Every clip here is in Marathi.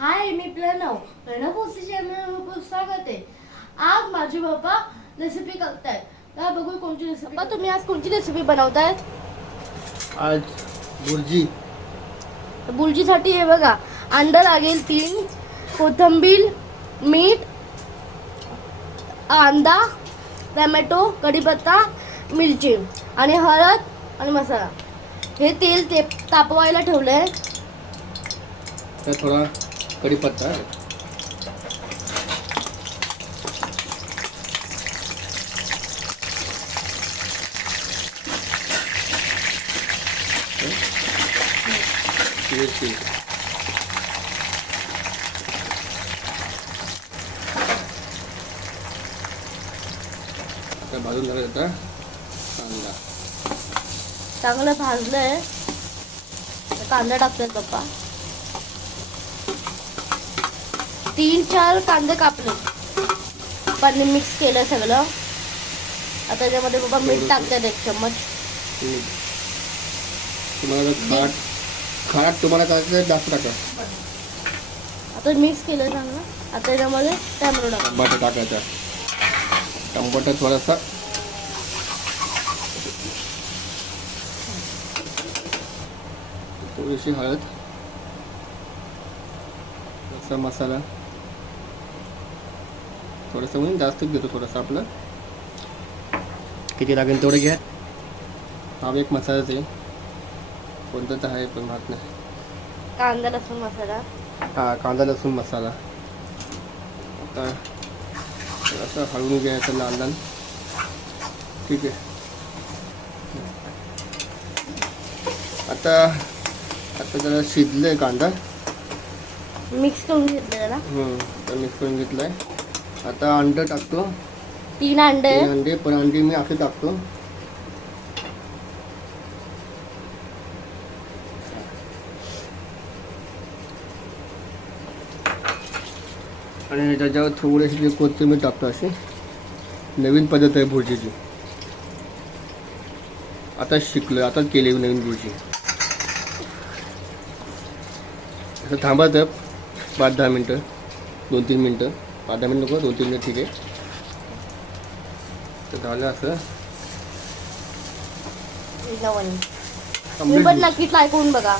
हाय, मी प्रणव पोस्टी चॅनल खूप स्वागत आहे. आज माझे बाबा रेसिपी करतायत. तर बघू कोणती रेसिपी. बाबा तुम्ही आज कोणती रेसिपी बनवतायत? आज बुर्जी. बुर्जीसाठी हे बघा, अंडा लागेल 3, कोथिंबीर, मीठ, कांदा, टोमॅटो, कढीपत्ता, मिरची आणि हळद आणि मसाला. हे तेल तापवायला ठेवलंय. तर थोडा कढीपत्ता, मिरची, आता भाजून झाला होता कांदा. चांगलं भाजलंय. कांदा टाकतोय पप्पा. 3-4 कांदे कापले. पाणी मिक्स केलं सगळं. आता त्याच्यामध्ये बाबा मीठ टाकतात 1 चम्मच. तुम्हाला खाट तुम्हाला टाकायचं जास्त टाका. आता मिक्स केलं चांगलं. आता त्याच्यामध्ये टोमॅटो टाका. टमाटर टाकायचा. टमाटर थोडासा थोडीशी हळद, थोडासा मसाला, थोडंसं म्हणजे जास्तच घेतो. थोडंसं आपलं किती लागेल तेवढं घ्या. हा एक मसालाच आहे, कोणतं तर आहे पण माहीत नाही. कांदा लसूण मसाला. हा, कांदा लसूण मसाला. आता थोडंसं हळवून घ्यायचं लाल लाल. ठीक आहे. आता जरा शिजलंय कांदा. मिक्स करून घेतलं त्याला. तर मिक्स करून घेतलंय. आता अंडं टाकतो. 3 अंडे. 3 अंडे, पण अंडे मी असे टाकतो. आणि त्याच्यावर थोडीशी कोथिंबीर टाकतो. अशी नवीन पद्धत आहे भुर्जीची. आता शिकलो, आता केली नवीन भुर्जी. असं थांबायचं 5-10 मिनटं, 2-3 मिनटं. 5-10 मिनटं नको, 2-3 मिनटं ठीक आहे. तर झालं असं तुम्ही पण नक्की ट्राय करून बघा.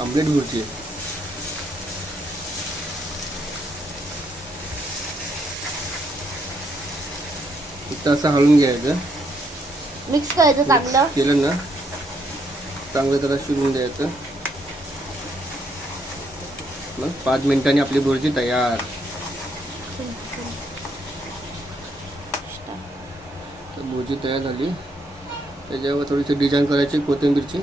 आमलेट भुर्जी. इथं असं हळून घ्यायचं. मिक्स करायचं चांगलं. केलं ना, चांगलं त्याला शिजवून द्यायचं. मग 5 मिनिटांनी आपली भुर्जी तयार. तर भुर्जी तयार झाली. त्याच्यावर थोडीशी डिझाईन करायची कोथिंबीरची.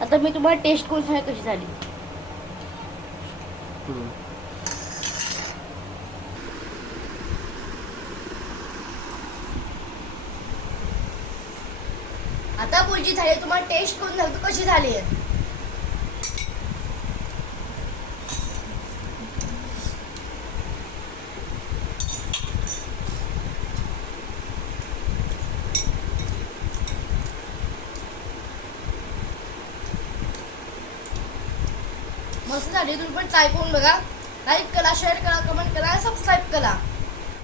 आता मी तुम्हाला टेस्ट करून सांग कशी झाली. आता भुर्जी झाली. तुम्हाला टेस्ट करून सांगतो कशी झाली आहे. मस्त झाली. तुम्ही पण ट्राय करून बघा. लाईक करा, शेअर करा, कमेंट करा, सबस्क्राईब करा.